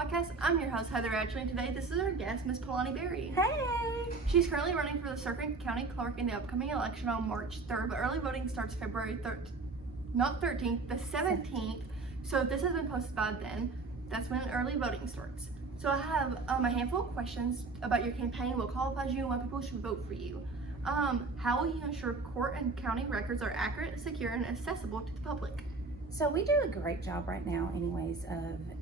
podcast. I'm your host, Heather Ashley, and today this is our guest, Miss Pualani Berry. Hey! She's currently running for the Circuit County Clerk in the upcoming election on March 3rd, but early voting starts February 17th, the 17th. So if this has been posted by then, that's when early voting starts. So I have a handful of questions about your campaign, what qualifies you, and why people should vote for you. How will you ensure court and county records are accurate, secure, and accessible to the public? So we do a great job right now anyways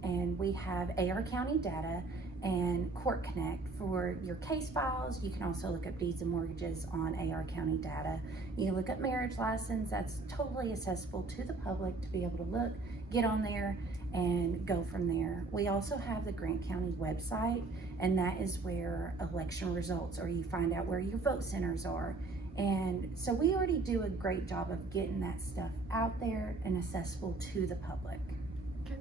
and we have AR County data and Court Connect for your case files. You can also look up deeds and mortgages on AR County data. You can look up marriage license. That's totally accessible to the public to be able to look, get on there, and go from there. We also have the Grant County website, and that is where election results, or you find out where your vote centers are. And so we already do a great job of getting that stuff out there and accessible to the public. Okay.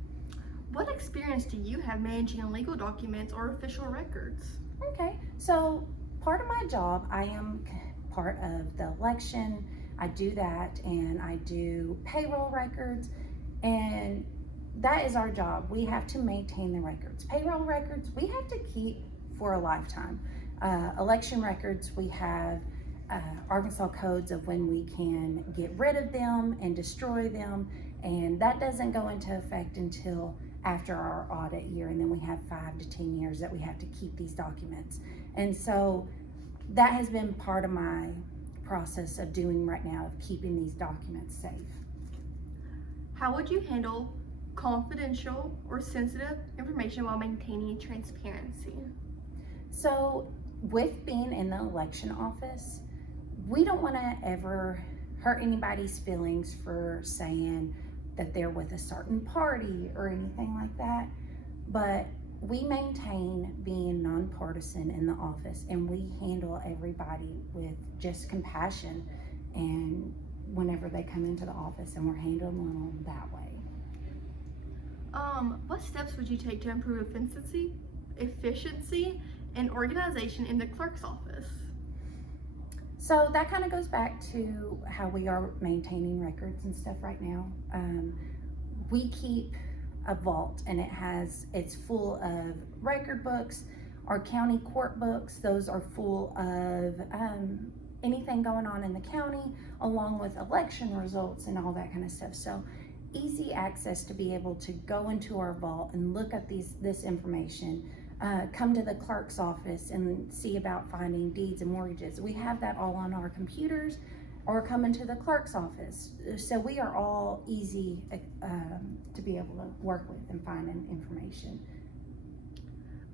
What experience do you have managing legal documents or official records? Okay, so part of my job, I am part of the election. I do that, and I do payroll records, and that is our job. We have to maintain the records. Payroll records, we have to keep for a lifetime. Election records, we have Arkansas codes of when we can get rid of them and destroy them, and that doesn't go into effect until after our audit year, and then we have 5 to 10 years that we have to keep these documents. And so that has been part of my process of doing right now, of keeping these documents safe. How would you handle confidential or sensitive information while maintaining transparency? So with being in the election office, we don't want to ever hurt anybody's feelings for saying that they're with a certain party or anything like that, but we maintain being nonpartisan in the office, and we handle everybody with just compassion, and whenever they come into the office, and we're handling them that way. What steps would you take to improve efficiency and organization in the clerk's office? So that kind of goes back to how we are maintaining records and stuff right now. We keep a vault, and it's full of record books. Our county court books, those are full of anything going on in the county, along with election results and all that kind of stuff. So easy access to be able to go into our vault and look at this information. Come to the clerk's office and see about finding deeds and mortgages. We have that all on our computers, or come into the clerk's office. So we are all easy to be able to work with and find information.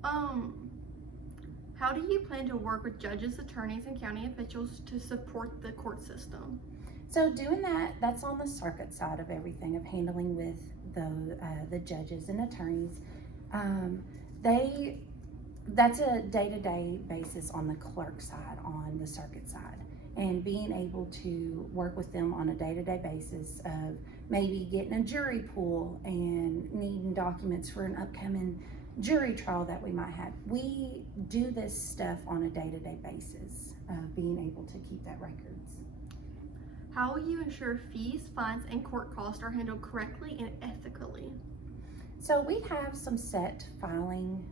How do you plan to work with judges, attorneys, and county officials to support the court system? So doing that's on the circuit side of everything, of handling with the judges and attorneys. That's a day-to-day basis on the clerk side, on the circuit side, and being able to work with them on a day-to-day basis of maybe getting a jury pool and needing documents for an upcoming jury trial that we might have. We do this stuff on a day-to-day basis, being able to keep that records. How will you ensure fees, fines, and court costs are handled correctly and ethically? So we have some set filing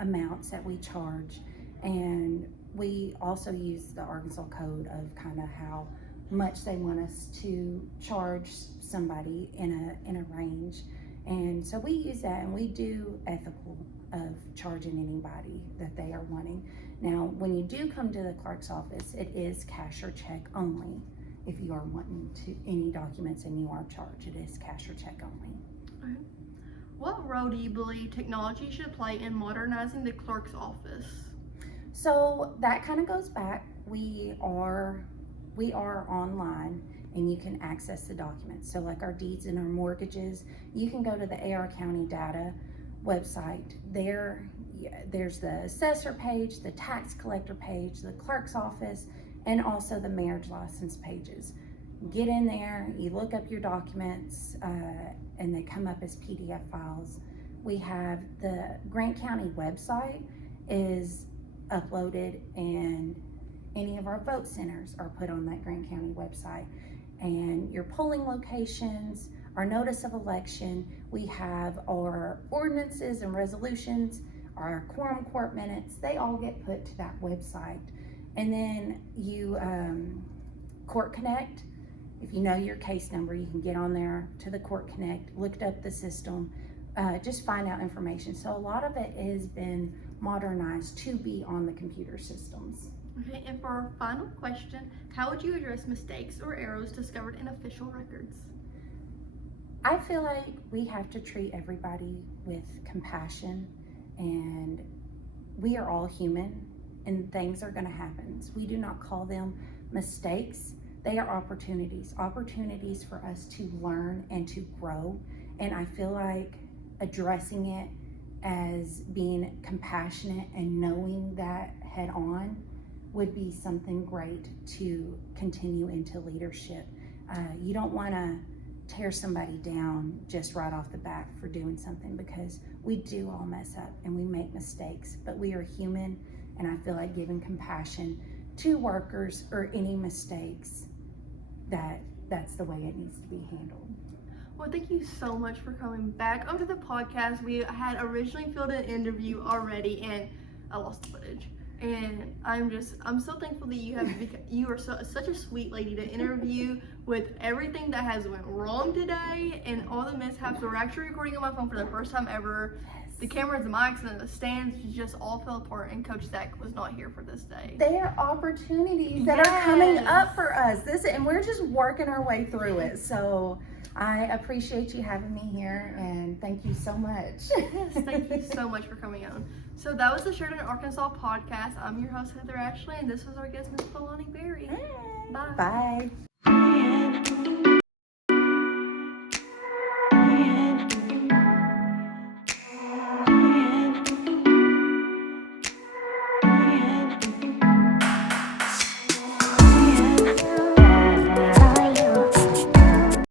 amounts that we charge, and we also use the Arkansas code of kind of how much they want us to charge somebody in a range. And so we use that, and we do ethical of charging anybody that they are wanting. Now, when you do come to the clerk's office, it is cash or check only. If you are wanting any documents and you are charged, it is cash or check only. Okay. What role do you believe technology should play in modernizing the clerk's office? So that kind of goes back. We are online, and you can access the documents. So like our deeds and our mortgages, you can go to the AR County data website. There's the assessor page, the tax collector page, the clerk's office, and also the marriage license pages. Get in there, you look up your documents, and they come up as PDF files. We have the Grant County website is uploaded, and any of our vote centers are put on that Grant County website. And your polling locations, our notice of election, we have our ordinances and resolutions, our quorum court minutes, they all get put to that website. And then you, Court Connect, if you know your case number, you can get on there to the Court Connect, look up the system, just find out information. So a lot of it has been modernized to be on the computer systems. Okay, and for our final question, how would you address mistakes or errors discovered in official records? I feel like we have to treat everybody with compassion, and we are all human and things are going to happen. We do not call them mistakes. They are opportunities for us to learn and to grow. And I feel like addressing it as being compassionate and knowing that head on would be something great to continue into leadership. You don't want to tear somebody down just right off the bat for doing something, because we do all mess up and we make mistakes, but we are human. And I feel like giving compassion to workers or any mistakes, that's the way it needs to be handled. Well, thank you so much for coming back onto the podcast. We had originally filmed an interview already and I lost the footage. And I'm so thankful that you are such a sweet lady to interview with everything that has went wrong today and all the mishaps. We're actually recording on my phone for the first time ever. The cameras, the mics, and the stands just all fell apart, and Coach Zach was not here for this day. They are opportunities that are coming up for us. And we're just working our way through it. So I appreciate you having me here, and thank you so much. Yes, thank you so much for coming on. So that was the Sheridan, Arkansas podcast. I'm your host, Heather Ashley, and this was our guest, Miss Pualani Berry. Hey. Bye. Bye.